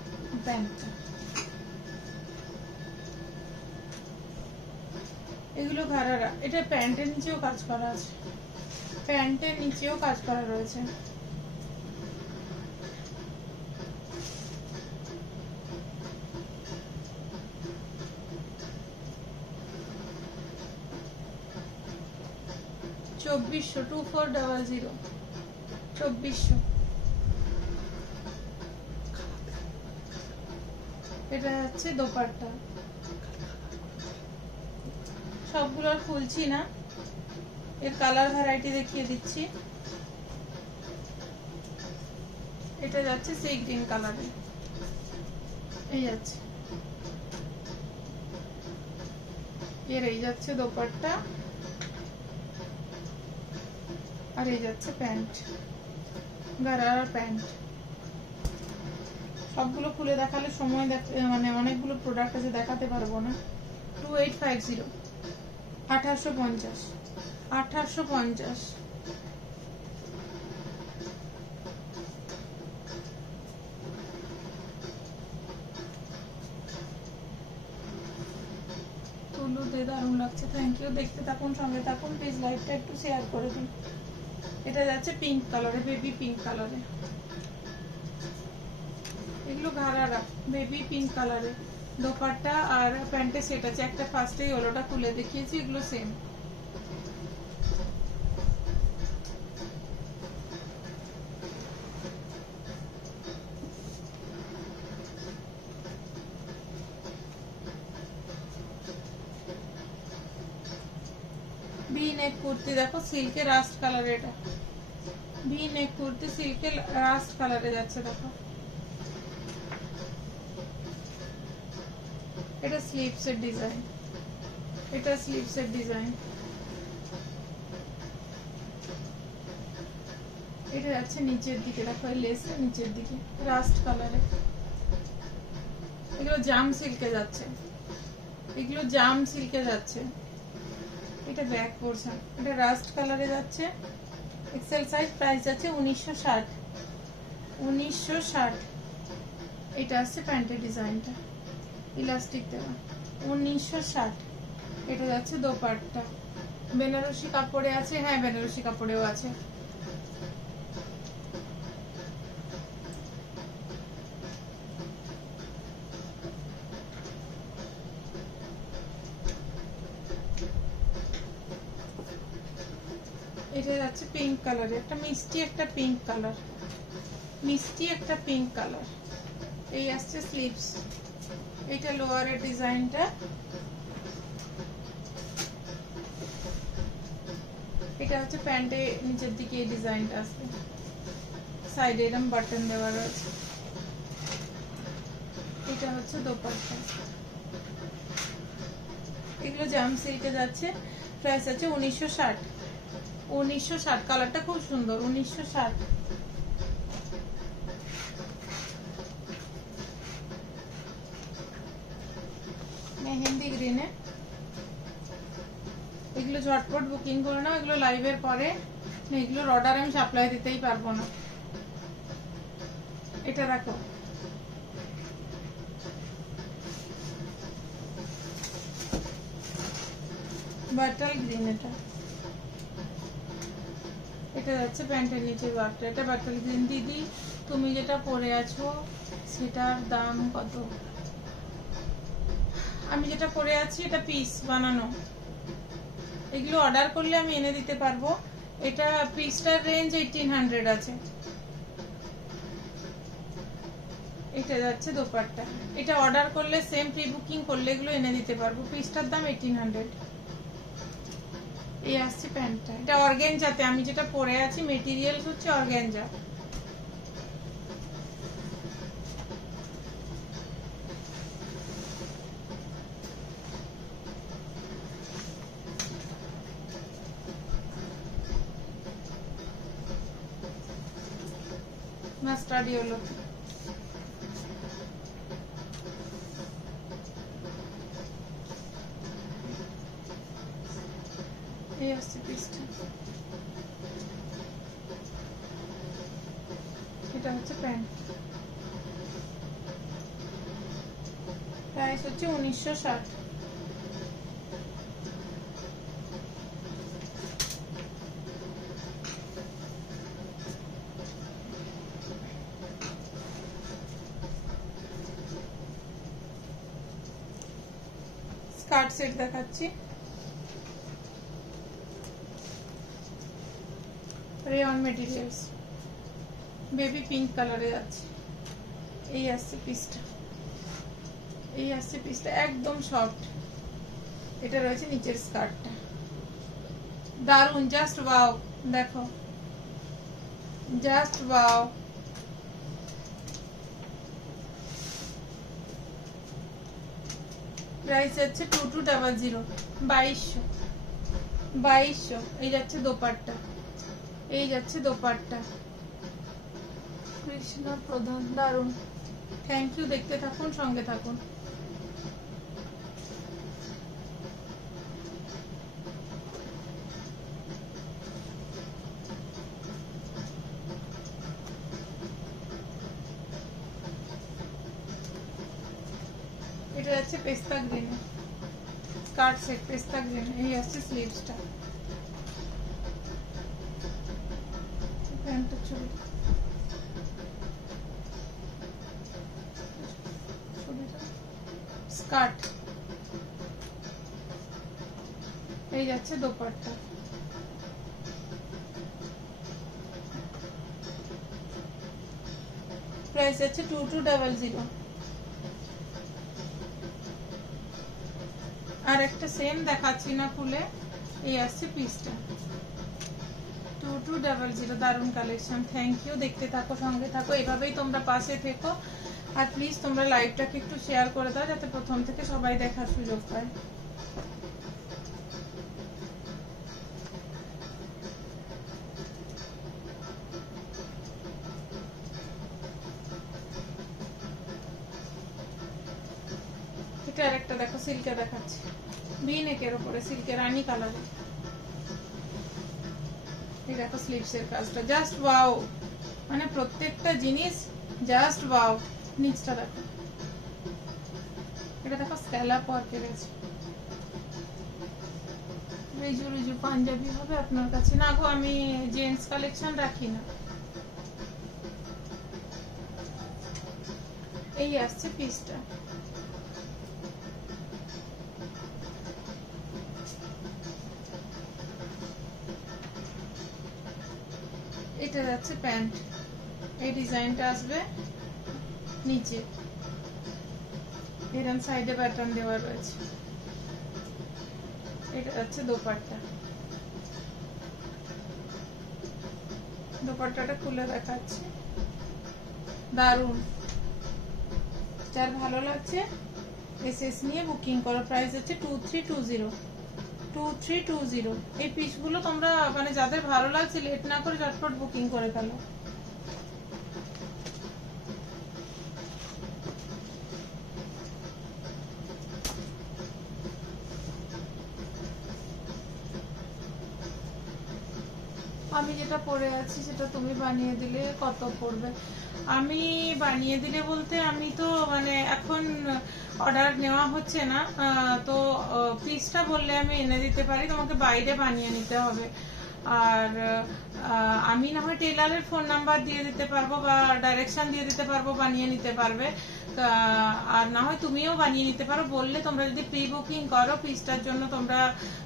প্যান্টটা, এগুলো গারারা। এটা প্যান্টের নিচেও কাজ করা আছে, প্যান্টের নিচেও কাজ করা রয়েছে। চব্বিশশো, 2400, 2400। এটা হচ্ছে দোপাট্টা, সবগুলো আর খুলছি না, এর কালার ভ্যারাইটি দেখিয়ে দিচ্ছি। এটা যাচ্ছে সেই গ্রিন কালারে, এই যাচ্ছে, এর এই যাচ্ছে দোপাট্টা, আর এই যাচ্ছে প্যান্ট, গারারা প্যান্ট। সবগুলো খুলে দেখালে সময় মানে অনেকগুলো প্রোডাক্ট আছে, দেখাতে পারবো না। 2850, 1850, 1850। তুলুতে দারুণ লাগছে, থ্যাংক ইউ। দেখতে থাকুন, সঙ্গে থাকুন, প্লিজ লাইভটা একটু শেয়ার করে দিন। এটা যাচ্ছে পিঙ্ক কালারে, বেবি পিঙ্ক কালারে, এগুলো ঘাড়ারা বেবি পিঙ্ক কালারে, দোপাট্টা আর প্যান্টের সেট আছে। একটা ফার্স্টে ইয়েলোটা খুলে দেখিয়েছি, এগুলো সেম। ভি নেক কুর্তি দেখো, সিল্কের রাস্ট কালার, এটা ভি নেক কুর্তি সিল্কের রাস্ট কালারে যাচ্ছে দেখো। এটা স্লিভসের ডিজাইন, এটা স্লিভসের ডিজাইন, এটা যাচ্ছে নিচের দিকে দেখো, লেসের নিচের দিকে রাস্ট কালারে। এগুলো জাম সিল্কে যাচ্ছে, এগুলো জাম সিল্কে যাচ্ছে। এটা ব্যাক পোরশন, এটা রাস্ট কালারে যাচ্ছে, এক্সেল সাইজ, প্রাইস যাচ্ছে 1960, 1960। এটা আসছে প্যান্টের ডিজাইনটা, ইলাস্টিক দেওয়া, 1960। এটা যাচ্ছে দোপাট্টা, বেনারসি কাপড়ে আছে, হ্যাঁ বেনারসি কাপড়েও আছে। এটা যাচ্ছে পিঙ্ক কালারে, একটা মিষ্টি একটা পিঙ্ক কালার, মিষ্টি একটা পিঙ্ক কালার। এই আসছে স্লিভস, এটা লোয়ারের ডিজাইনটা, এটা হচ্ছে প্যান্টে নিচের দিকে এই ডিজাইনটা আসবে, সাইডে এরকম বাটন দেওয়া রয়েছে। এটা হচ্ছে দোপাট্টা, এগুলো জাম সিল্কে যাচ্ছে, প্রাইস আছে 1960, 1960। কালারটা খুব সুন্দর, 1960। মেহেন্দি গ্রিনে, এগুলো ঝটপট বুকিং করে নাও, এগুলো লাইভের পরে, এগুলোর অর্ডার আমি সাপ্লাই দিতেই পারবো না। এটা দেখো, বাটাল গ্রিন, এটা যাচ্ছে প্যান্টের নিচে ওয়ার্কটা, এটা বাটাল গ্রিন। দিদি তুমি যেটা পরে আছো সেটার দাম কত? আমি যেটা পরে আছি এটা পিস বানানো, এগুলো অর্ডার করলে আমি এনে দিতে পারবো। এটা পিসটার রেঞ্জ 1800 আছে। এটা যাচ্ছে দোপাট্টা, এটা অর্ডার করলে সেম প্রি বুকিং করলে এগুলো এনে দিতে পারবো। পিসটার দাম 1800। এই আসছে প্যান্টটা, এটা অর্গানজাতে, আমি যেটা পরে আছি মেটেরিয়াল হচ্ছে অর্গানজা। মাস্টার্ড ইয়েলো, এই আসছে পিসটা, এটা হচ্ছে প্যান্ট। প্রাইস হচ্ছে 1960। স্কার্ট সেট দেখাচ্ছি, রেয়ন মেটেরিয়ালস, বেবি পিঙ্ক কালারে আছে। এই আসছে পিসটা, এই আসছে পিসটা একদম সফট। এটা রয়েছে নিচের স্কার্টটা, দারুন, জাস্ট ওয়াও, দেখো জাস্ট ওয়াও। প্রাইস হচ্ছে 2200, 2200। এই যাচ্ছে দোপাট্টা, এই যাচ্ছে দোপাট্টা, কৃষ্ণা প্রধান, দারুন। থ্যাংক ইউ, দেখতে থাকুন, সঙ্গে থাকুন। এটা যাচ্ছে পেস্তা গ্রিন, স্কার্ট সেট পেস্তা গ্রিন। এই আসছে স্লিভসটা, প্যান্টের ছবি, স্কার্ট। এই যাচ্ছে দোপাট্টা, প্রাইস আছে 2200। আর একটা সেম দেখাচ্ছি না খুলে, এই আসছে পিসটা 2200, দারুন কালেকশন। থ্যাংক ইউ, দেখতে থাকো, সঙ্গে থাকো, এভাবেই তোমরা পাশে থেকো। আর প্লিজ তোমরা লাইভটাকে একটু শেয়ার করে দাও যাতে প্রথম থেকে সবাই দেখার সুযোগ পায়। এটা আরেকটা দেখো, সিল্কে দেখাচ্ছি, ভি নেকের উপরে সিল্কে রানী কালারে। এই দেখো স্লিভসের কাজটা, জাস্ট ওয়াও, মানে প্রত্যেকটা জিনিস জাস্ট ওয়াও। নিচটা দেখো, এটা দেখো স্ক্যালাপ ওয়ার্কের আছে, রিজু রিজু পাঞ্জাবি হবে আপনার কাছে। না গো, আমি জেন্টস কালেকশন রাখি না। এই আসছে পিসটা, এটা যাচ্ছে প্যান্ট। এই ডিজাইনটা আসবে নিচে, এরকম সাইডে প্যাটার্ন দেওয়া রয়েছে। এটা যাচ্ছে দোপাট্টা, দোপাট্টাটা খুলে দেখাচ্ছি, দারুন। যার ভালো লাগছে এসএস নিয়ে বুকিং করো। প্রাইস হচ্ছে 2320, 2320। এই পিসগুলো তোমরা মানে যাদের ভালো লাগছে লেট না করে ঝটপট বুকিং করে ফেলো। আমি যেটা পরে আছি সেটা তুমি বানিয়ে দিলে কত পড়বে? আমি বানিয়ে দিলে বলতে আমি তো মানে এখন অর্ডার নেওয়া হচ্ছে না, তো পিসটা বললে আমি এনে দিতে পারি, তোমাকে বাইরে বানিয়ে নিতে হবে। আর আমি না হয় টেলারের ফোন নাম্বার দিয়ে দিতে পারবো বা ডাইরেকশন দিয়ে দিতে পারবো, বানিয়ে নিতে পারবে। আর না হয় তুমিও বানিয়ে নিতে পারো। বললে তোমরা যদি প্রি বুকিং করো, পিসটার জন্য তোমরা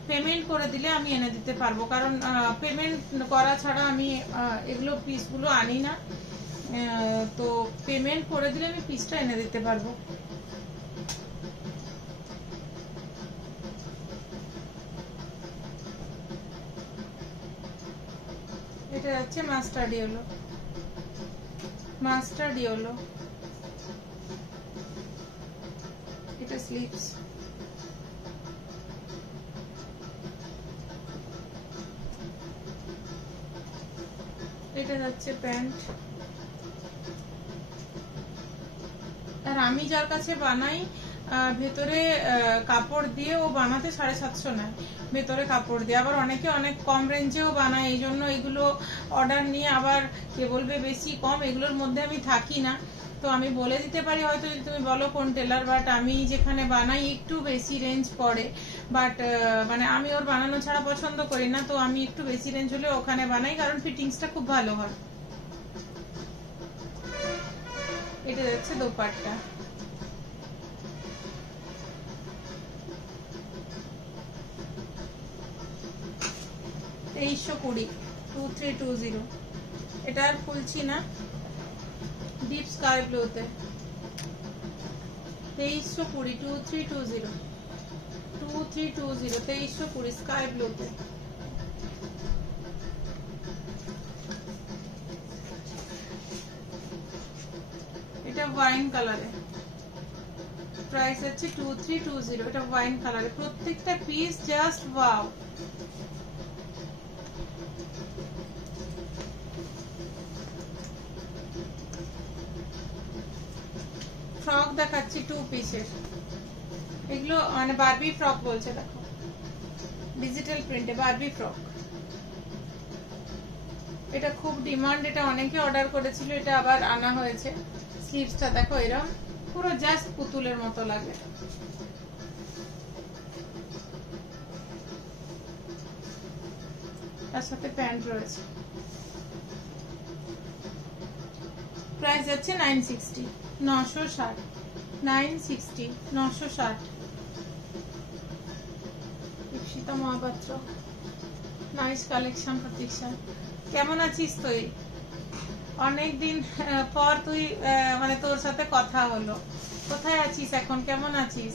পেমেন্ট করে দিলে আমি এনে দিতে পারবো, কারণ পেমেন্ট করা ছাড়া আমি এগুলো পিসগুলো আনি না। তো পেমেন্ট করে দিলে আমি পিসটা এনে দিতে পারবো। এটা যাচ্ছে মাস্টার্ড ইয়েলো, মাস্টার্ড ইয়েলো। এটা স্লিভস। এটা যাচ্ছে প্যান্ট। আর আমি যার কাছে বানাই ভেতরে কাপড় দিয়ে ও বানাতে 750 নেয় ভেতরে কাপড় দিয়ে। আবার অনেকে অনেক কম রেঞ্জেও বানায়, এই জন্য এগুলো অর্ডার নিয়ে আবার কে বলবে বেশি কম, এগুলোর মধ্যে আমি থাকি না। তো আমি বলে দিতে পারি হয়তো যদি তুমি বলো কোন টেলার, বাট আমি যেখানে বানাই একটু বেশি রেঞ্জ পড়ে। বাট মানে আমি ওর বানানো ছাড়া পছন্দ করি না, তো আমি একটু বেশি রেঞ্জ হলে ওখানে বানাই, কারণ ফিটিংসটা খুব ভালো হয়। এটা যাচ্ছে দোপাট্টা। $2320 2320। এটা আর খুলছি না, ডিপ স্কাই ব্লুতে 2320 2320 2320 2320 স্কাই ব্লুতে। এটা ওয়াইন কালারে, প্রাইস হচ্ছে 2320। এটা ওয়াইন কালারে, প্রত্যেকটা পিস জাস্ট ওয়াও। ফ্রক দেখাচ্ছি 2 পিসের, এগুলো মানে বারবি ফ্রক বলছে, দেখো ডিজিটাল প্রিন্টে বারবি ফ্রক। এটা খুব ডিমান্ড, এটা অনেকে অর্ডার করেছিল, এটা আবার আনা হয়েছে। স্লিভসটা দেখো এরকম পুরো জাস্ট পুতুলের মতো লাগে। তার সাথে প্যান্ট রয়েছে। প্রাইস আছে 960 960 960 960। Dikshita Mahapatra, nice collection. প্রতীক্ষা, কেমন আছিস তুই? অনেকদিন পর তুই মানে তোর সাথে কথা হলো। কোথায় আছিস এখন, কেমন আছিস?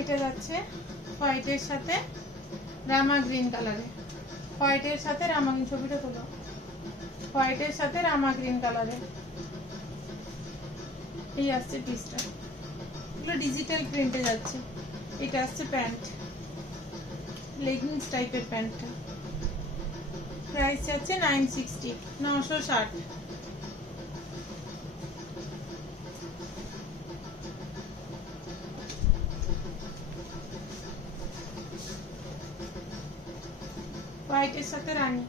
এটা যাচ্ছে হোয়াইটের সাথে রামা গ্রিন কালারে, হোয়াইটের সাথে রামা, ছবিটা তোলো, হোয়াইটের সাথে রামা গ্রিন কালারে। এই আসছে পিসটা, এগুলো ডিজিটাল প্রিন্টে যাচ্ছে। এটা আসছে প্যান্ট, লেগিংস টাইপের প্যান্টটা। প্রাইস যাচ্ছে 960 960। হোয়াইটের সাথে রানী,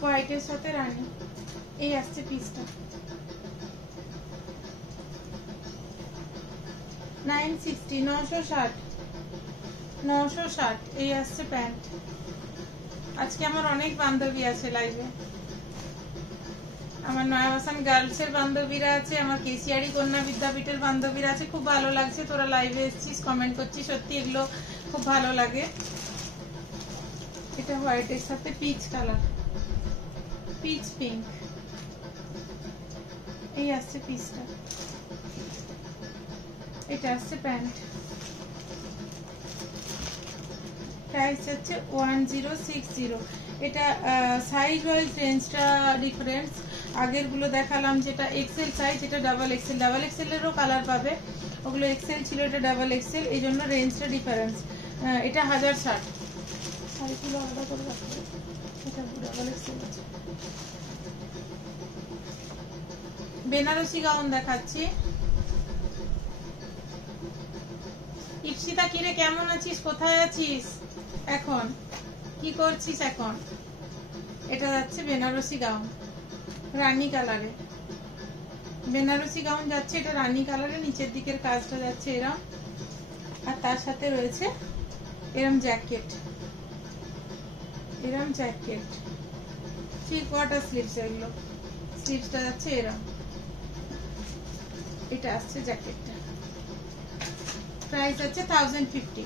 হোয়াইটের সাথে রানী। এই আসছে পিসটা 960 960 960। এই আসছে প্যান্ট। আজকে আমার অনেক বান্ধবী আছে লাইভে, আমার নয়াবাসান গার্লসের বান্ধবীরা আছে, আমার কেসিয়ারি কন্যা বিদ্যাপীঠের বান্ধবীরা আছে। খুব ভালো লাগছে তোরা লাইভে এসেছিস, কমেন্ট করছিস, সত্যি এগুলো খুব ভালো লাগে। এটা হোয়াইটের সাথে পিচ কালার, পিচ পিঙ্ক। এই আসছে পিসটা, এটা আসছে প্যান্ট। প্রাইস হচ্ছে 1060। এটা সাইজ ওয়াইজ রেঞ্জটা ডিফারেন্স। আগের গুলো দেখালাম যেটা এক্সেল সাইজ, এটা ডাবল এক্সেল, ডাবল এক্সেল এরও কালার পাবে। ওগুলো এক্সেল ছিল, এটা ডাবল এক্সেল, এই জন্য রেঞ্জটা ডিফারেন্স। এটা 1060। শাড়িগুলো আলাদা করে রাখতে, এটা ডাবল এক্সেল আছে। বেনারসি গাউন দেখাচ্ছি। ইপসিতা কিরে, কেমন আছিস, কোথায় আছিস এখন, কি করছিস এখন? এটা যাচ্ছে বেনারসি গাউন, রানী কালারে। বেনারসি গাউন যাচ্ছে, এটা রানী কালারের, নিচের দিকের কাজটা যাচ্ছে এরম, আর তার সাথে রয়েছে এরম জ্যাকেট, এরম জ্যাকেট, 3/4 স্লিভস, এগুলো স্লিভসটা যাচ্ছে এরম, এটা আসছে জ্যাকেটটা। প্রাইস আছে 1050।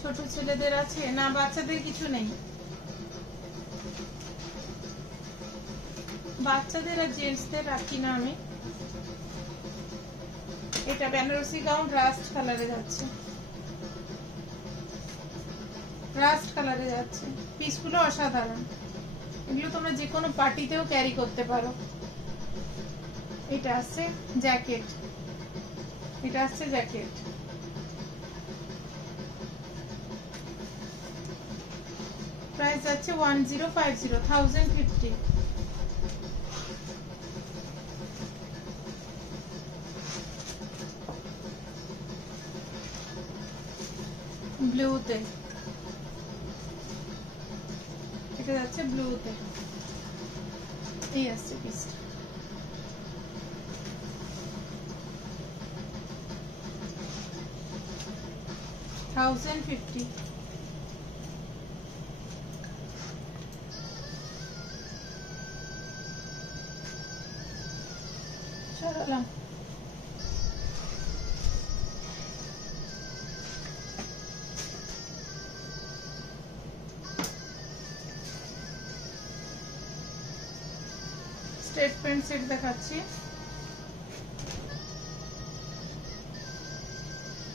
ছোট ছেলেদের আছে না, বাচ্চাদের কিছু নেই, বাচ্চাদের আর জেন্টসদের রাখি না আমি। এটা বেনারসি গাউন রাস্ট কালারে যাচ্ছে, রাস্ট কালারে যাচ্ছে, পিসগুলো অসাধারণ, এগুলো তোমরা যে কোনো পার্টিতেও ক্যারি করতে পারো। এটা আসছে জ্যাকেট, এটা আসছে জ্যাকেট। প্রাইস আছে 1050। ব্লুতে, এটা যাচ্ছে ব্লুতে, এই আসছে পিসটা। $1050। সরালাম। স্ট্রেট প্যান্ট সেট দেখাচ্ছি,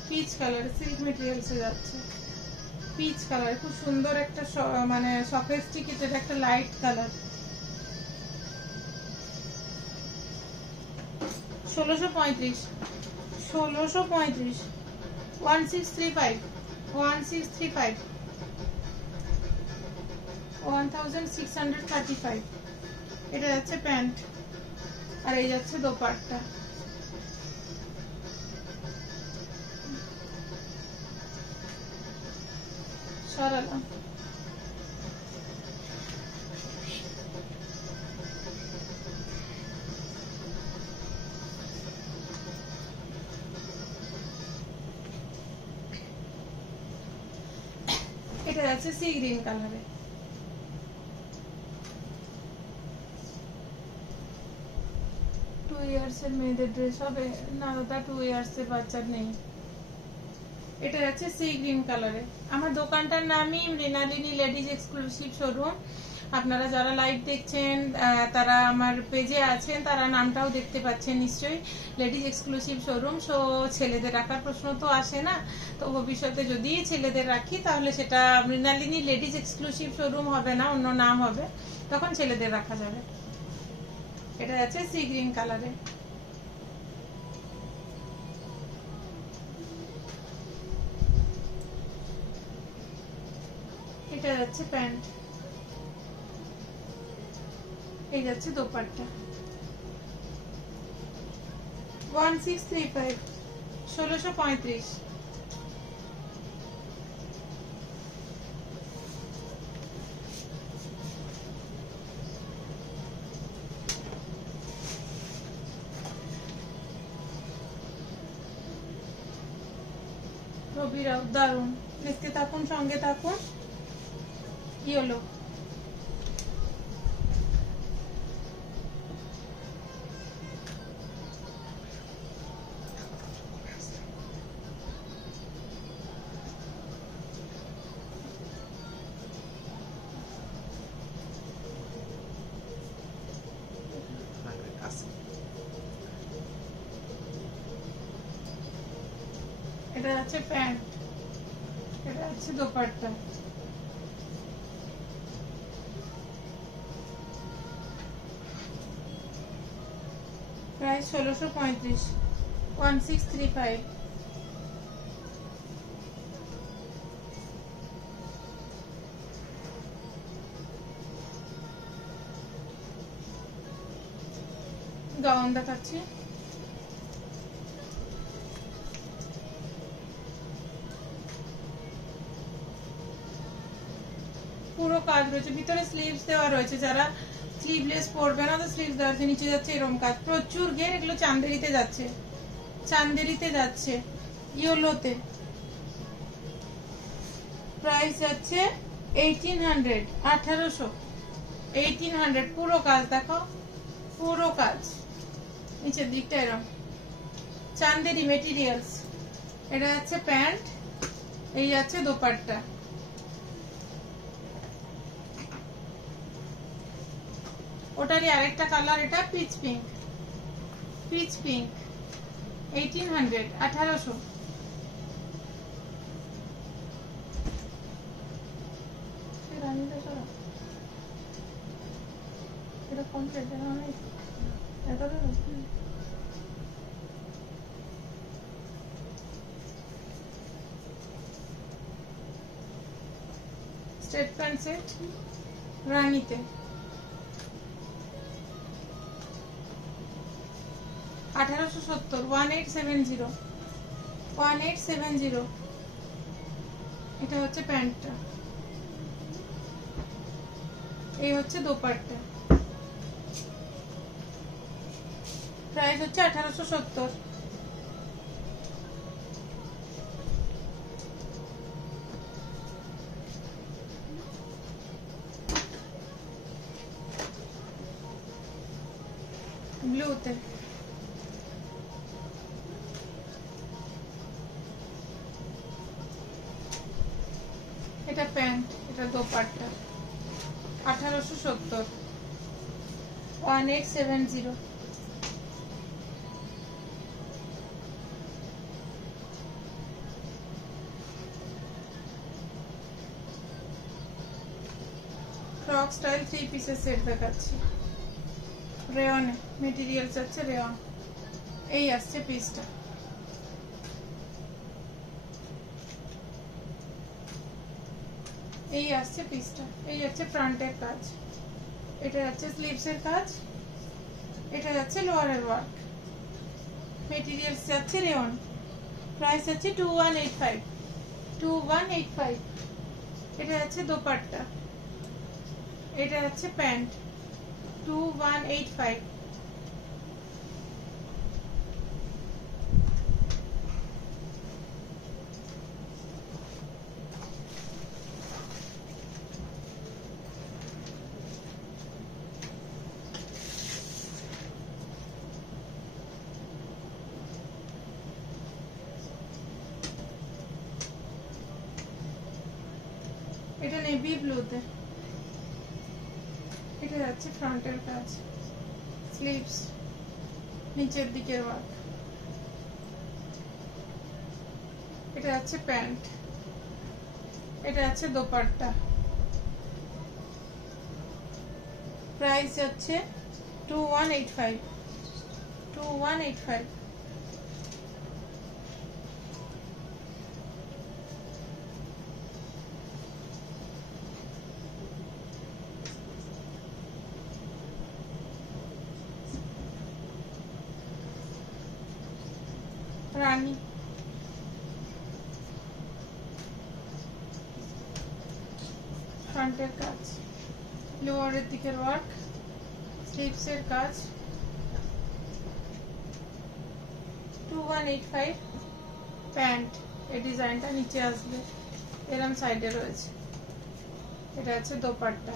পিচ কালার, সিল্ক মেটেরিয়ালসে যাচ্ছে, পিচ কালার, খুব সুন্দর একটা মানে সফিস্টিকেটেড একটা লাইট কালার। 1635, 1635, 1635। এটা যাচ্ছে প্যান্ট, আর এই যাচ্ছে দোপাট্টা। সরালাম। এটা যাচ্ছে সি গ্রিন কালারে, 2 ইয়ার্স এর মেয়েদের ড্রেস হবে না দাদা, 2 ইয়ার্স এর বাচ্চার নেই। এটা যাচ্ছে সি গ্রিন কালারে। আমার দোকানটার নামই মৃণালিনী লেডিজ এক্সক্লুসিভ শোরুম। আপনারা যারা লাইভ দেখছেন তারা আমার পেজে আছেন, তারা নামটাও দেখতে পাচ্ছেন নিশ্চয়ই, লেডিজ এক্সক্লুসিভ শোরুম। সো ছেলেদের রাখার প্রশ্ন তো আসে না, তো ভবিষ্যতে যদি ছেলেদের রাখি তাহলে সেটা মৃণালিনী লেডিজ এক্সক্লুসিভ শোরুম হবে না, অন্য নাম হবে, তখন ছেলেদের রাখা যাবে। এটা যাচ্ছে সি গ্রিন কালারে। এটা যাচ্ছে প্যান্ট, এই যাচ্ছে দোপাট্টা। 1635, 1635। রবিরাও দারুন, দেখতে থাকুন, সঙ্গে থাকুন। ইয়েলো, এটা যাচ্ছে প্যান্ট, এটা যাচ্ছে দোপাট্টা। প্রাইস 1635, 1635। গাউন দেখাচ্ছি, পুরো কাজ রয়েছে, ভিতরে স্লিভস দেওয়া রয়েছে। যারা স্লিভলেস পরবে না তো স্লিভ দেওয়া আছে, নিচে যাচ্ছে এরকম কাজ, প্রচুর ঘের, এগুলো চান্দেরিতে যাচ্ছে, চান্দেরিতে যাচ্ছে, ইয়েলোতে। প্রাইস যাচ্ছে 1800, 1800, 1800। পুরো কাজ দেখো, পুরো কাজ, নিচের দিকটা এরকম চান্দেরি মেটেরিয়ালস। এটা হচ্ছে প্যান্ট, এই আছে দোপাট্টা। ওটারই আরেকটা কালার, এটা পিচ পিঙ্ক, পিচ পিঙ্ক, 1800, 1800। এটা কমপ্লিট, এটা স্ট্রেট প্যান্ট সেট রানীতে, 1870, 1870, 1870। এটা হচ্ছে প্যান্টটা, এই হচ্ছে দোপাট্টা। প্রাইস হচ্ছে 1870। ব্লুতে, এটা প্যান্ট, এটা দোপাট্টা, 1870, 1870। ফ্রক স্টাইল 3 পিসের সেট দেখাচ্ছি, রেয়নে মেটেরিয়ালস আছে, রেয়ন। এই আসছে পিসটা, এই আসছে পিসটা, এই যাচ্ছে ফ্রন্টের কাজ, এটা যাচ্ছে স্লিভসের কাজ, এটা যাচ্ছে লোয়ারের ওয়ার্ক, মেটেরিয়ালস যাচ্ছে রেয়ন। প্রাইস আছে 2185, 2185। এটা যাচ্ছে দোপাট্টা, এটা যাচ্ছে প্যান্ট, 2185। এটা নেভি ব্লুতে, এটা যাচ্ছে ফ্রন্টের কাজ, স্লিভস, নিচের দিকের ওয়ার্ক। এটা যাচ্ছে প্যান্ট, এটা যাচ্ছে দোপাট্টা। প্রাইস যাচ্ছে 2185, 2185। রানী, ফ্রন্টের কাজ, লোয়ারের দিকের ওয়ার্ক, স্লিভসের কাজ, 2185। প্যান্ট, এই ডিজাইনটা নিচে আসবে, এরম সাইডে রয়েছে। এটা হচ্ছে দোপাট্টা।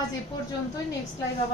আজ এ পর্যন্তই, নেক্সট লাইভ আবার